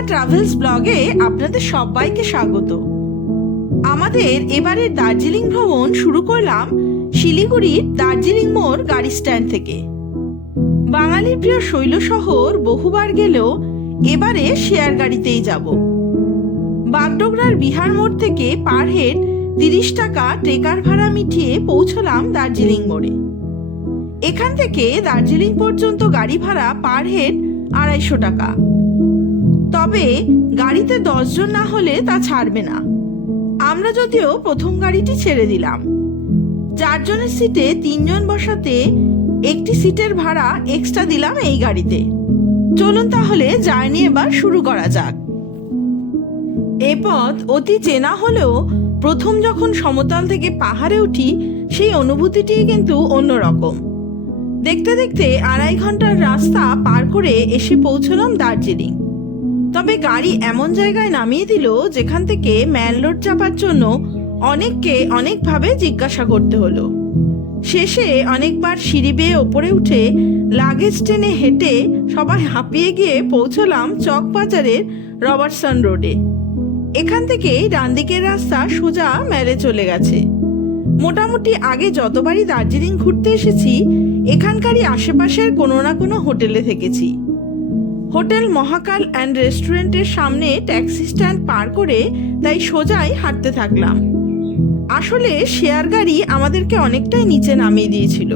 Sutapa travels ব্লগে আপনাদের সবাইকে স্বাগত। আমাদের এবারের দার্জিলিং ভ্রমণ শুরু করলাম শিলিগুড়ির দার্জিলিং মোড় গাড়ি স্ট্যান্ড থেকে। বাঙালির প্রিয় শৈল শহর বহুবার গেলেও এবারে শেয়ার গাড়িতেই যাব। বাগডোগরার বিহার মোড় থেকে পার হেড তিরিশ টাকা ট্রেকার ভাড়া মিটিয়ে পৌঁছলাম দার্জিলিং মোড়ে। এখান থেকে দার্জিলিং পর্যন্ত গাড়ি ভাড়া পার হেড আড়াইশো টাকা। তবে গাড়িতে দশজন না হলে তা ছাড়বে না। আমরা যদিও প্রথম গাড়িটি ছেড়ে দিলাম। চারজনের সিটে তিনজন বসাতে একটি সিটের ভাড়া এক্সট্রা দিলাম এই গাড়িতে। চলুন তাহলে জার্নি এবার শুরু করা যাক। এ পথ অতি চেনা হলেও প্রথম যখন সমতল থেকে পাহাড়ে উঠি, সেই অনুভূতিটি কিন্তু অন্যরকম। দেখতে দেখতে আড়াই ঘণ্টার রাস্তা পার করে এসে পৌঁছলাম দার্জিলিং। তবে গাড়ি এমন জায়গায় নামিয়ে দিল যেখান থেকে ম্যান রোড চাপার জন্য অনেককে অনেকভাবে জিজ্ঞাসা করতে হলো। শেষে অনেকবার সিঁড়ি বেয়ে ওপরে উঠে লাগেজ টেনে হেঁটে সবাই হাঁপিয়ে গিয়ে পৌঁছলাম চকবাজারের রবার্টসন রোডে। এখান থেকে ডান দিকের রাস্তা সোজা ম্যালে চলে গেছে। মোটামুটি আগে যতবারই দার্জিলিং ঘুরতে এসেছি, এখানকারই আশেপাশের কোনো না কোনো হোটেলে থেকেছি। হোটেল মহাকাল অ্যান্ড রেস্টুরেন্টের সামনে ট্যাক্সি স্ট্যান্ড পার করে তাই সোজাই হাঁটতে থাকলাম। আসলে শেয়ার গাড়ি আমাদেরকে অনেকটাই নিচে নামিয়ে দিয়েছিল।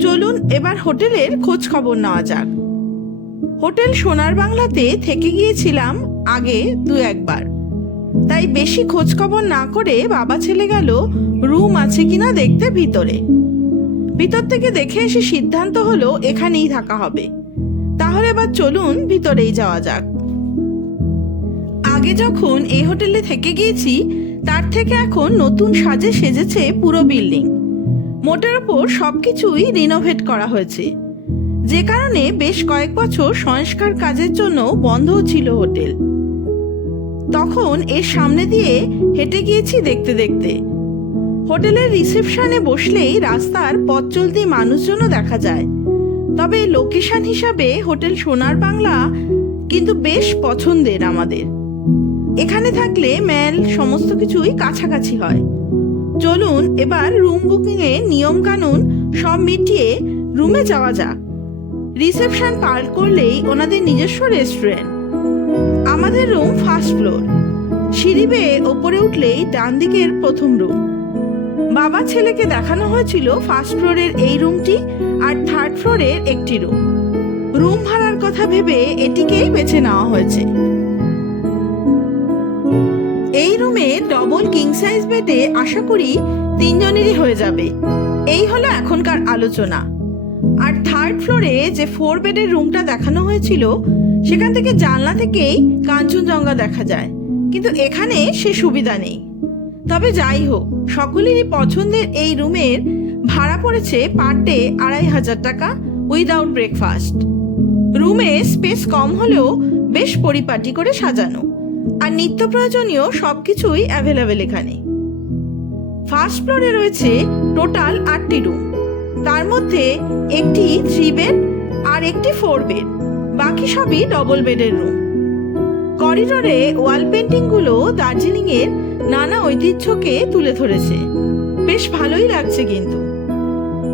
চলুন এবার হোটেলের খোঁজ খবর নেওয়া যাক। হোটেল সোনার বাংলাতে থেকে গিয়েছিলাম আগে দু একবার। তাই বেশি খোঁজ খবর না করে বাবা ছেলে গেল, রুম আছে কিনা দেখতে ভিতরে। ভিতর থেকে দেখে এসে সিদ্ধান্ত হলো এখানেই থাকা হবে। তাহলে এবার চলুন ভিতরেই যাওয়া যাক। আগে যখন এই হোটেলে থেকে গিয়েছি, তার থেকে এখন নতুন সাজে সেজেছে পুরো বিল্ডিং। মোটের ওপর সবকিছুই রিনোভেট করা হয়েছে। যে কারণে বেশ কয়েক বছর সংস্কার কাজের জন্য বন্ধও ছিল হোটেল। তখন এর সামনে দিয়ে হেঁটে গিয়েছি দেখতে দেখতে। হোটেলের রিসেপশনে বসলেই রাস্তার পথ চলতি মানুষজনও দেখা যায়। তবে লোকেশন হিসাবে হোটেল সোনার বাংলা কিন্তু বেশ পছন্দের আমাদের। এখানে থাকলে ম্যাল সমস্ত কিছুই কাছাকাছি হয়। চলুন এবার রুম বুকিং এ নিয়ম কানুন সব মিটিয়ে রুমে যাওয়া যাক। রিসেপশন পার করলেই ওনাদের নিজস্ব রেস্টুরেন্ট। আমাদের রুম ফার্স্ট ফ্লোর। সিঁড়ি বেয়ে ওপরে উঠলেই ডান দিকের প্রথম রুম। বাবা ছেলেকে দেখানো হয়েছিল ফার্স্ট ফ্লোরের এই রুমটি ফ্লোরের একটি রুম। রুম ভাড়ার কথা ভেবে এটিকেই বেছে নেওয়া হয়েছে। এই রুমে ডবল কিং সাইজ বেডে আশা করি তিনজনেরই হয়ে যাবে। এই হলো এখনকার আলোচনা। আর থার্ড ফ্লোরে যে ফোর বেডের রুমটা দেখানো হয়েছিল, সেখান থেকে জানলা থেকেই কাঞ্চনজঙ্ঘা দেখা যায়। কিন্তু এখানে সে সুবিধা নেই। তবে যাই হোক, সকলেরই পছন্দের এই রুমের ভাড়া পড়েছে পার ডে আড়াই হাজার টাকা উইদাউট ব্রেকফাস্ট রুমে স্পেস কম হলেও বেশ পরিপাটি করে সাজানো। আর নিত্য প্রয়োজনীয় সবকিছুই অ্যাভেলেবেল এখানে। ফার্স্ট ফ্লোরে রয়েছে টোটাল আটটি রুম তার মধ্যে একটি থ্রি বেড আর একটি ফোর বেড বাকি সবই ডবল বেডের রুম করিডোরে ওয়াল পেন্টিংগুলো দার্জিলিংয়ের নানা ঐতিহ্যকে তুলে ধরেছে। বেশ ভালোই লাগছে কিন্তু।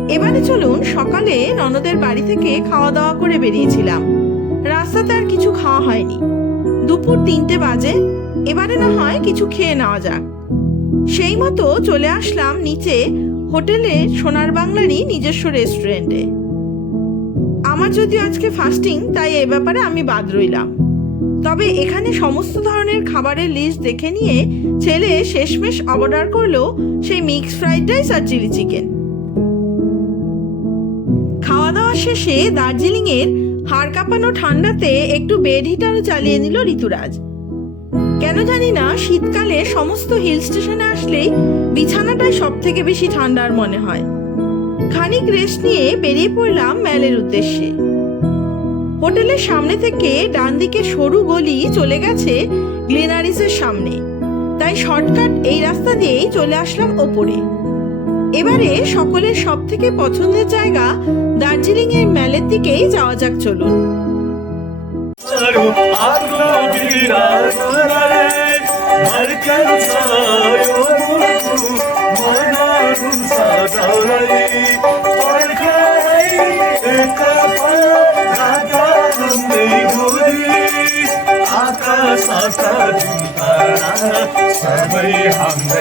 এবারে চলুন, সকালে ননদের বাড়ি থেকে খাওয়া দাওয়া করে বেরিয়েছিলাম। রাস্তাতে আর কিছু খাওয়া হয়নি। দুপুর তিনটে বাজে, এবারে না হয় কিছু খেয়ে নেওয়া যাক। সেই মতো চলে আসলাম নিচে হোটেলে সোনার বাংলারই নিজস্ব রেস্টুরেন্টে। আমার যদিও আজকে ফাস্টিং, তাই এ ব্যাপারে আমি বাদ রইলাম। তবে এখানে সমস্ত ধরনের খাবারের লিস্ট দেখে নিয়ে ছেলে শেষমেশ অর্ডার করল সেই মিক্স ফ্রাইড রাইস আর চিলি চিকেন শেষে দার্জিলিং এর হাড় কাঁপানো ঠান্ডাতে একটু বেড হিটারও চালিয়ে নিল ঋতুরাজ। কেন জানি না, শীতকালে সমস্ত হিল স্টেশনে আসলেই বিছানাটাই সব থেকে বেশি ঠান্ডার মনে হয়। খানিক রেস্ট নিয়ে বেরিয়ে পড়লাম ম্যালের উদ্দেশ্যে। হোটেলের সামনে থেকে ডান দিকে সরু গলি চলে গেছে গ্লেনারিসের সামনে। তাই শর্টকাট এই রাস্তা দিয়েই চলে আসলাম ওপরে। এবারে সকলের সব থেকে পছন্দের জায়গা দার্জিলিং এর ম্যালের দিকেই যাওয়া যাক চলুন। সবাই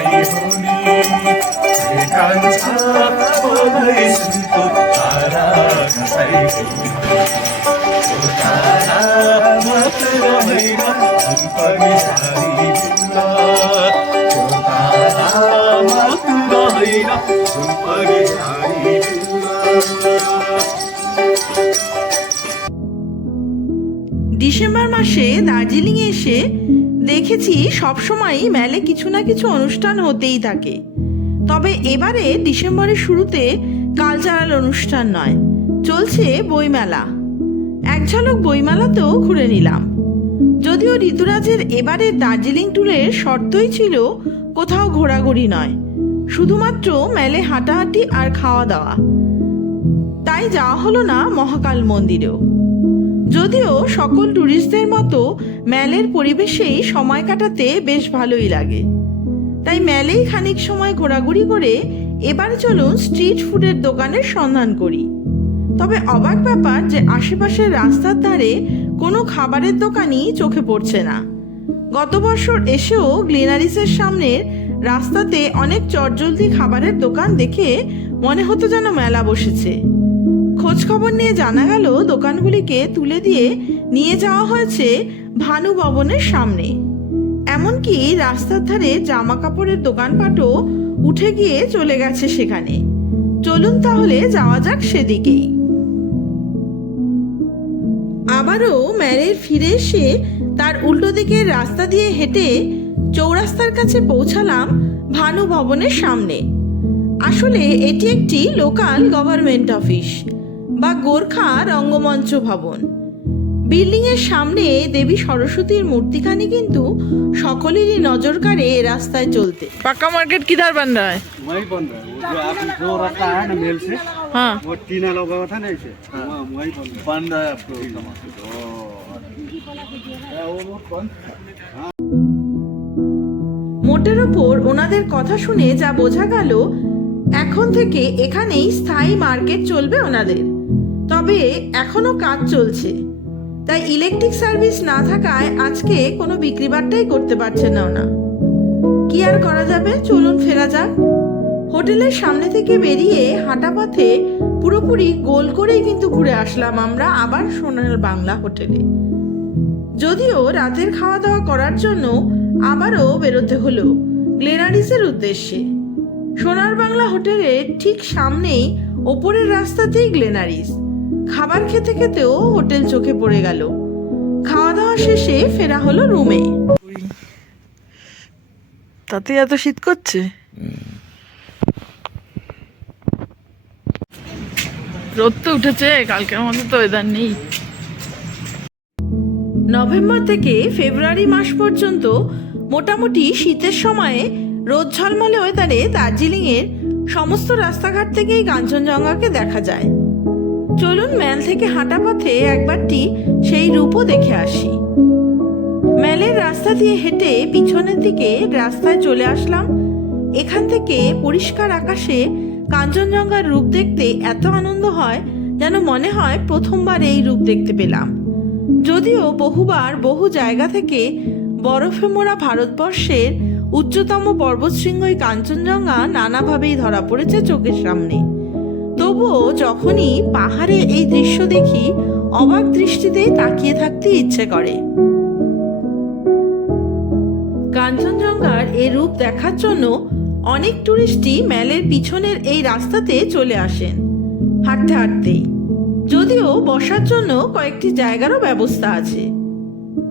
ডিসেম্বর মাসে দার্জিলিংয়ে এসে দেখেছি সবসময়ই মেলে কিছু না কিছু অনুষ্ঠান হতেই থাকে। তবে এবারে ডিসেম্বরের শুরুতে কালচারাল অনুষ্ঠান নয়। চলছে বইমেলা। এক ঝলক বইমেলাতেও ঘুরে নিলাম। যদিও ঋতুরাজের এবারের দার্জিলিং ট্যুরের শর্তই ছিল কোথাও ঘোরাঘুরি নয়, শুধুমাত্র মেলে হাঁটাহাঁটি আর খাওয়া দাওয়া তাই যাওয়া হলো না মহাকাল মন্দিরেও। যদিও সকল ট্যুরিস্টদের মতো ম্যালের পরিবেশেই সময় কাটাতে বেশ ভালোই লাগে। তাই ম্যালেই খানিক সময় ঘোরাঘুরি করে এবার চলুন স্ট্রিট ফুডের দোকানের সন্ধান করি। তবে অবাক ব্যাপার যে আশেপাশের রাস্তার ধারে কোনো খাবারের দোকানই চোখে পড়ছে না। গত বছর এসেও গ্লিনারিসের সামনের রাস্তাতে অনেক চটজলদি খাবারের দোকান দেখে মনে হতো যেন মেলা বসেছে। খোঁজ খবর নিয়ে জানা গেল, দোকানগুলিকে তুলে দিয়ে নিয়ে যাওয়া হয়েছে ভানু ভবনের সামনে। এমনকি রাস্তার ধারে জামা কাপড়ের দোকানপাটও উঠে গিয়ে চলে গেছে সেখানে। চলুন তাহলে যাওয়া যাক সেদিকেই। আবারও ম্যারের ফিরে এসে তার উল্টো দিকের রাস্তা দিয়ে হেঁটে চৌরাস্তার কাছে পৌঁছালাম ভানু ভবনের সামনে আসলে এটি একটি লোকাল গভর্নমেন্ট অফিস বা গোর্খা রঙ্গমঞ্চ ভবন বিল্ডিং এর সামনে দেবী সরস্বতীর মূর্তিখানি কিন্তু সকলেরই নজর কাড়ে এ রাস্তায় চলতে পাকা মার্কেট किधर बन रहा है वही बन रहा है वो जो आप जो रास्ता है ना मेल से हाँ वो टीना लगा हुआ था ना इसे वहाँ वही बन रहा है बन रहा है आपको মোটের ওপর ওনাদের কথা শুনে যা বোঝা গেল এখন থেকে এখানেই স্থায়ী মার্কেট চলবে ওনাদের তবে এখনো কাজ চলছে তাই ইলেকট্রিক সার্ভিস না থাকায় আজকে কোনো বিক্রিবারটাই করতে পারছে না ওনা কি আর করা যাবে চলুন ফেরা যাক হোটেলের সামনে থেকে বেরিয়ে হাঁটা পথে পুরোপুরি গোল করেই কিন্তু ঘুরে আসলাম আমরা আবার সোনার বাংলা হোটেলে। যদিও রাতের খাওয়া দাওয়া করার জন্য আবারও বেরোতে হলো গ্লেনারিসের উদ্দেশ্যে। সোনার বাংলা হোটেলের ঠিক সামনেই ওপরের রাস্তাতেই গ্লেনারিস। খাবার খেতে খেতেও হোটেল চোখে পড়ে গেল। খাওয়া দাওয়া শেষে ফেরা হলো রুমে। তাতে এত শীত করছে? রোদ তো উঠেছে, কালকের মতো তো ওয়েদার নেই। নভেম্বর থেকে ফেব্রুয়ারি মাস পর্যন্ত মোটামুটি শীতের সময়ে রোদ ঝলমলে ওয়েদারে দার্জিলিংয়ের সমস্ত রাস্তাঘাট থেকেই কাঞ্চনজঙ্ঘাকে দেখা যায়। চলুন ম্যাল থেকে হাঁটা পথে একবারটি সেই রূপও দেখে আসি। ম্যালের রাস্তা দিয়ে হেঁটে পিছনের দিকে রাস্তায় চলে আসলাম এখান থেকে পরিষ্কার আকাশে কাঞ্চনজঙ্ঘার রূপ দেখতে এত আনন্দ হয় যেন মনে হয় প্রথমবার এই রূপ দেখতে পেলাম। যদিও বহুবার বহু জায়গা থেকে বরফে মোড়া ভারতবর্ষের উচ্চতম পর্বতশৃঙ্গই কাঞ্চনজঙ্ঘা নানাভাবেই ধরা পড়েছে চোখের সামনে। তবুও যখনই পাহাড়ে এই দৃশ্য দেখি, অবাক দৃষ্টিতেই তাকিয়ে থাকতে ইচ্ছে করে। এই রূপ দেখার জন্য অনেক টুরিস্টই ম্যালের পিছনের এই রাস্তাতে চলে আসেন, হাঁটতে হাঁটতেই। যদিও বসার জন্য কয়েকটি জায়গারও ব্যবস্থা আছে।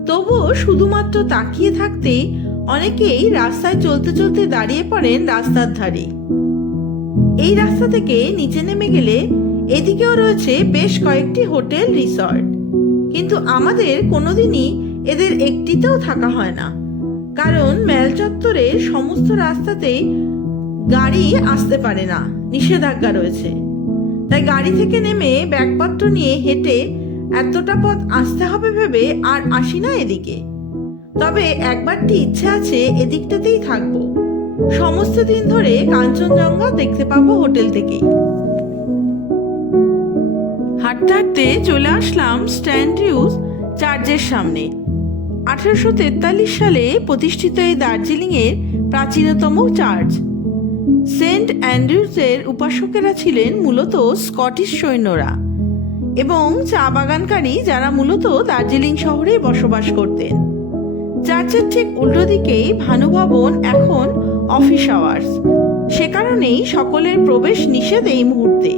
তবুও শুধুমাত্র তাকিয়ে থাকতেই অনেকেই রাস্তায় চলতে চলতে দাঁড়িয়ে পড়েন রাস্তার ধারে। এই রাস্তা থেকে নিচে নেমে গেলে এদিকেও রয়েছে বেশ কয়েকটি হোটেল, রিসর্ট। কিন্তু আমাদের কোনোদিনই এদের একটিতেও থাকা হয় না। কারণ ম্যাল চত্বরের সমস্ত রাস্তাতেই গাড়ি আসতে পারে না, নিষেধাজ্ঞা রয়েছে। তাই গাড়ি থেকে নেমে ব্যাগপত্র নিয়ে হেঁটে এতটা পথ আসতে হবে ভেবে আর আসি না এদিকে। তবে একবারটি ইচ্ছে আছে এদিকটাতেই থাকব। সমস্ত দিন ধরে কাঞ্চনজঙ্ঘা দেখতে পাবো হোটেল থেকেই। হাঁটতে হাঁটতে চলে আসলাম স্ট্যান্ড্রিউস চার্চের সামনে। আঠারোশো তেতাল্লিশ সালে প্রতিষ্ঠিত এই দার্জিলিংয়ের প্রাচীনতম চার্চ। সেন্ট অ্যান্ড্রিউজের উপাসকেরা ছিলেন মূলত স্কটিশ সৈন্যরা এবং চা বাগানকারী যারা মূলত দার্জিলিং শহরে বসবাস করতেন। চার্চের ঠিক উল্টো দিকেই ভানুভবন এখন অফিস আওয়ার্স। সে কারণেই সকলের প্রবেশ নিষেধ এই মুহূর্তে।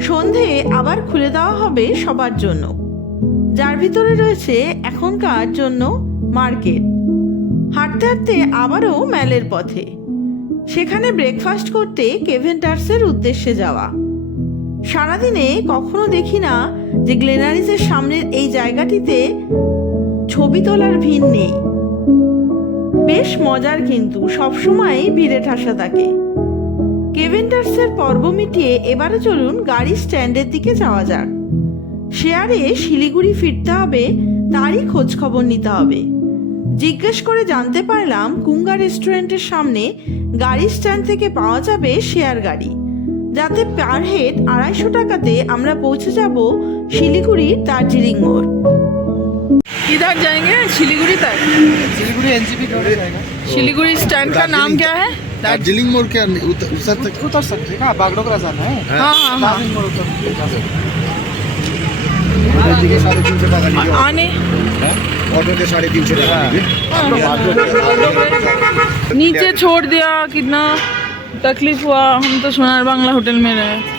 সন্ধে আবার খুলে দেওয়া হবে সবার জন্য। যার ভিতরে রয়েছে এখনকার জন্য মার্কেট। হাঁটতে হাঁটতে আবারও ম্যালের পথে। সেখানে ব্রেকফাস্ট করতে কেভেন্টার্সের উদ্দেশ্যে যাওয়া। সারাদিনে কখনো দেখি না যে গ্লেনারিসের সামনের এই জায়গাটিতে ছবি তোলার ভিড় নেই। বেশ মজার কিন্তু সবসময় ভিড়ে ঠাসা থাকে। কেভেন্টার্সের পর্ব মিটিয়ে এবারে চলুন গাড়ি স্ট্যান্ডের দিকে যাওয়া যাক। শেয়ারে শিলিগুড়ি ফিরতে হবে তারই খোঁজ খবর নিতে হবে জিজ্ঞেস করে জানতে পারলাম কুঙ্গা রেস্টুরেন্টের সামনে গাড়ি স্ট্যান্ড থেকে পাওয়া যাবে শেয়ার গাড়ি যাতে পার হেড আড়াইশো টাকাতে আমরা পৌঁছে যাব শিলিগুড়ির দার্জিলিং মোড় किधर जाएंगे सिलीगुड़ी तक सिलीगुड़ी एनजीपी रोड जाएगा सिलीगुड़ी स्टैंड का नाम क्या है दार्जिलिंग मोड़ के अंदर उतर उतर सकते उतर सकते हैं कहाँ बागडोगरा जाना है हाँ हाँ हाँ नीचे छोड़ दिया कितना तकलीफ हुआ हम तो सोनार बांग्ला होटल में रहे हैं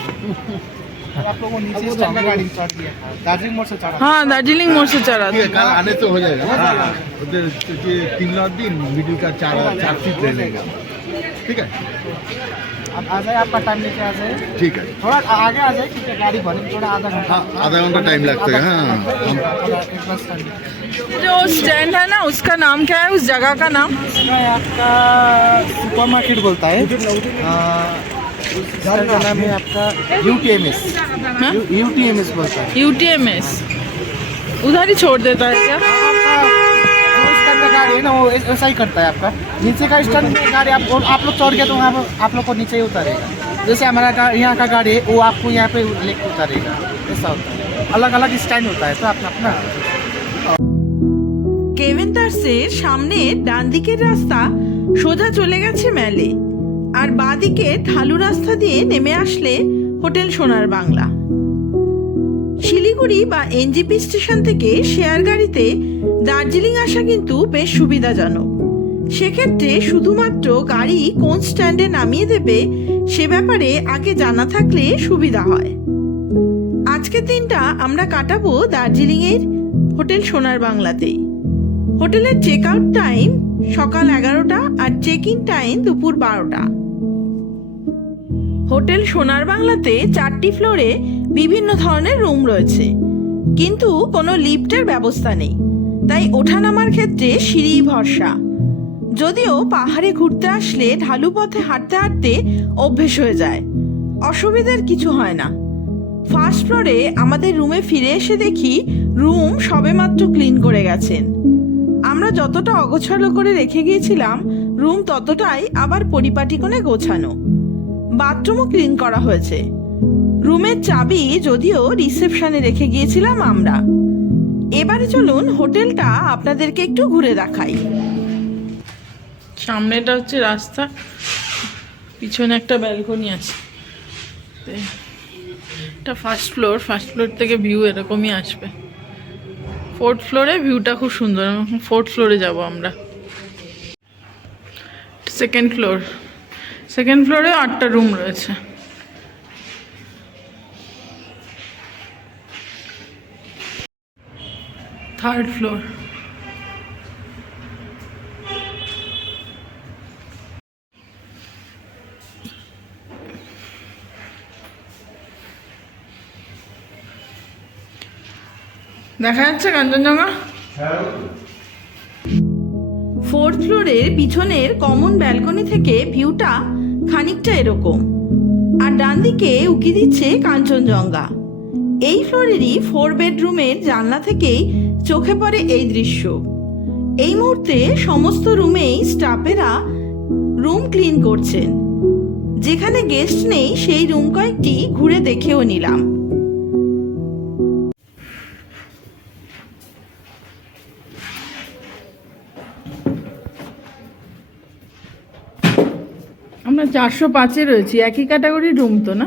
आप लोगों को नीचे स्टैंड में गाड़ी चढ़ दिया दार्जिलिंग मोड़ से चढ़ा हाँ दार्जिलिंग मोड़ से चढ़ा ठीक है था कल आने तो हो जाएगा ना उधर क्योंकि तीन लाख दिन मिडिल का चार चार सीट ले लेगा ठीक है आप आ जाए आपका टाइम लेके आ जाए। ठीक है। थोड़ा आगे आ जाए क्योंकि गाड़ी भरने थोड़ा आधा घंटा हाँ आधा घंटा टाइम लगता है हाँ। जो स्टैंड है ना उसका नाम क्या है? उस जगह का नाम? आपका सुपर मार्केट बोलता है। आ, का नाम है आपका यू टी एम एस हाँ? यू टी एम एस बोलता है। यूटीएमएस उधर ही छोड़ देता है क्या? गाड़ी है ना वो ऐस- ऐसा ही करता है आपका नीचे का स्टैंड में गाड़ी आप और आप लोग चढ़ गए तो वहाँ पर आप लोग को नीचे ही उतारेगा जैसे हमारा गा- यहाँ का गाड़ी है वो आपको यहाँ पे लेके उतारेगा ऐसा होता है अलग अलग स्टैंड होता है तो अपना अपना কেভেন্টার্সের সামনে ডান দিকের রাস্তা সোজা চলে গেছে মেলে আর বাঁ দিকে ঢালু রাস্তা দিয়ে নেমে আসলে হোটেল সোনার বাংলা শিলিগুড়ি বা এনজিপি স্টেশন থেকে শেয়ার গাড়িতে দার্জিলিং আসা কিন্তু বেশ সুবিধাজনক। সেক্ষেত্রে শুধুমাত্র গাড়ি কোন স্ট্যান্ডে নামিয়ে দেবে সে ব্যাপারে আগে জানা থাকলে সুবিধা হয়। আজকের দিনটা আমরা কাটাবো দার্জিলিংয়ের হোটেল সোনার বাংলাতেই। হোটেলের চেক আউট টাইম সকাল এগারোটা আর চেক ইন টাইম দুপুর বারোটা। হোটেল সোনার বাংলাতে চারটি ফ্লোরে বিভিন্ন ধরনের রুম রয়েছে। কিন্তু কোনো লিফটের ব্যবস্থা নেই। তাই ওঠানামার ক্ষেত্রে সিঁড়ি ভরসা। যদিও পাহাড়ে ঘুরতে আসলে ঢালু পথে হাঁটতে হাঁটতে অভ্যেস হয়ে যায়। অসুবিধার কিছু হয় না। ফার্স্ট ফ্লোরে আমাদের রুমে ফিরে এসে দেখি রুম সবেমাত্র ক্লিন করে গেছেন। আমরা যতটা অগোছালো করে রেখে গিয়েছিলাম রুম ততটাই আবার পরিপাটি করে গোছানো। বাথরুমও ক্লিন করা হয়েছে। রুমের চাবি যদিও রিসেপশনে রেখে গিয়েছিলাম আমরা। এবারে চলুন হোটেলটা আপনাদেরকে একটু ঘুরে দেখাই। সামনেটা হচ্ছে রাস্তা, পিছনে একটা ব্যালকনি আছে। এটা ফার্স্ট ফ্লোর ফার্স্ট ফ্লোর থেকে ভিউ এরকমই আসবে। ফোর্থ ফ্লোরে ভিউটা খুব সুন্দর ফোর্থ ফ্লোরে যাব আমরা। সেকেন্ড ফ্লোর সেকেন্ড ফ্লোরে আটটা রুম রয়েছে। থার্ড ফ্লোর দেখা যাচ্ছে কাঞ্চনজঙ্ঘা? ফোর্থ ফ্লোরের পিছনের কমন ব্যালকনি থেকে ভিউটা খানিকটা এরকম। আর ডান দিকে উকি দিচ্ছে কাঞ্চনজঙ্ঘা। এই ফ্লোরেরই ফোর বেডরুমের জানলা থেকেই চোখে পড়ে এই দৃশ্য। এই মুহূর্তে সমস্ত রুমেই স্টাফেরা রুম ক্লিন করছেন। যেখানে গেস্ট নেই সেই রুম কয়েকটি ঘুরে দেখেও নিলাম। আমরা চারশো পাঁচে রয়েছি। একই ক্যাটাগরির রুম তো না?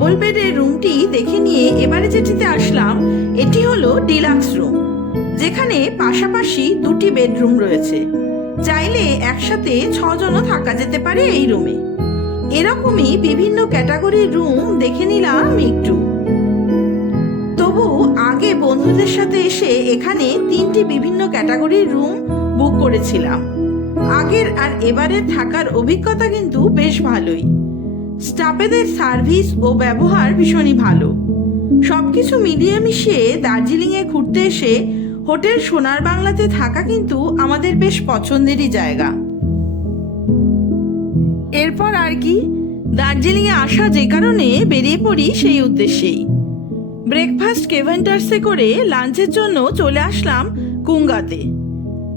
ডবল বেডের রুমটি দেখে নিয়ে এবারে যেটিতে আসলাম, এটি হলো ডিলাক্স রুম যেখানে পাশাপাশি দুটি বেডরুম রয়েছে। চাইলে একসাথে ছজনও থাকা যেতে পারে এই রুমে এরকমই বিভিন্ন ক্যাটাগরির রুম দেখে নিলাম একটু। তবু আগে বন্ধুদের সাথে এসে এখানে তিনটি বিভিন্ন ক্যাটাগরির রুম বুক করেছিলাম। আগের আর এবারের থাকার অভিজ্ঞতা কিন্তু বেশ ভালোই। স্টাফেদের সার্ভিস ও ব্যবহার ভীষণই ভালো। সবকিছু মিলিয়ে মিশিয়ে দার্জিলিংয়ে ঘুরতে এসে হোটেল সোনার বাংলাতে থাকা কিন্তু আমাদের বেশ পছন্দেরই জায়গা। এরপর আর কি, দার্জিলিংয়ে আসা যে কারণে বেরিয়ে পড়ি সেই উদ্দেশ্যেই। ব্রেকফাস্ট কেভেন্টার্সে করে লাঞ্চের জন্য চলে আসলাম কুঙ্গাতে।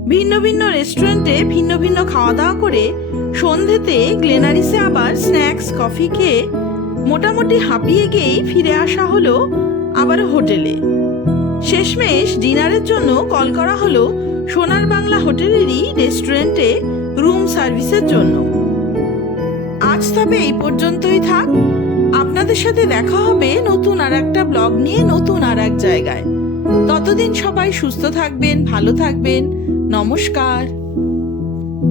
ভিন্ন ভিন্ন রেস্টুরেন্টে ভিন্ন ভিন্ন খাওয়া দাওয়া করে সন্ধেতে গ্লেনারিসে আবার স্ন্যাক্স, কফি খেয়ে মোটামুটি হাঁপিয়ে গিয়েই ফিরে আসা হলো আবার হোটেলে। শেষমেশ ডিনারের জন্য কল করা হলো সোনার বাংলা হোটেলেরই রেস্টুরেন্টে রুম সার্ভিসের জন্য। আজ তবে এই পর্যন্তই থাক। আপনাদের সাথে দেখা হবে নতুন আর একটা ব্লগ নিয়ে নতুন আর এক জায়গায়। ততদিন সবাই সুস্থ থাকবেন, ভালো থাকবেন। নমস্কার